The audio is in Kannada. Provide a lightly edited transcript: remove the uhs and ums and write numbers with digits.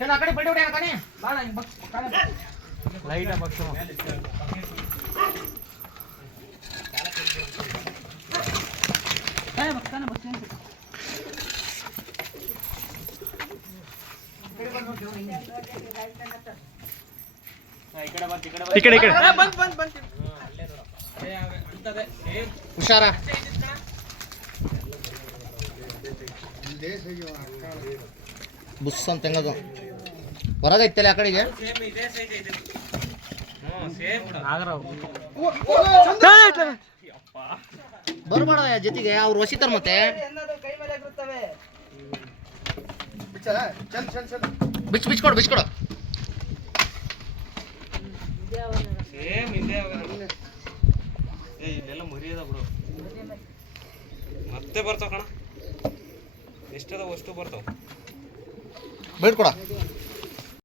ಚಲ ಆ ಕಡೆ ಬಡಿ ಹೊಡಿ ಕಣೆ ಬಾಳ ಲೈಟ್ ಬಕ್ಸು ಬಕ್ತಾನ ಬಕ್ತಾನ ಹುಷಾರ ಬುಸ್ ಅಂತ ಹೆಂಗದು ಹೊರಗೈತಲ್ಲ ಆ ಕಡೆಗೆ ಬರ್ಬೇಡ ಜೊತೆಗೆ ಅವ್ರು ವಸಿತಾರ ಮತ್ತೆ ಬಿಚ್ಕೊಡು ಬಿಚ್ಕೊಡು ಇಲ್ಲೆಲ್ಲ ಮರಿಯದ ಬಿಡು ಮತ್ತೆ ಬರ್ತಾವ ಕಣ ಎಷ್ಟದ ಅಷ್ಟು ಬರ್ತಾವ ಬೇಡ್ಕೊಡ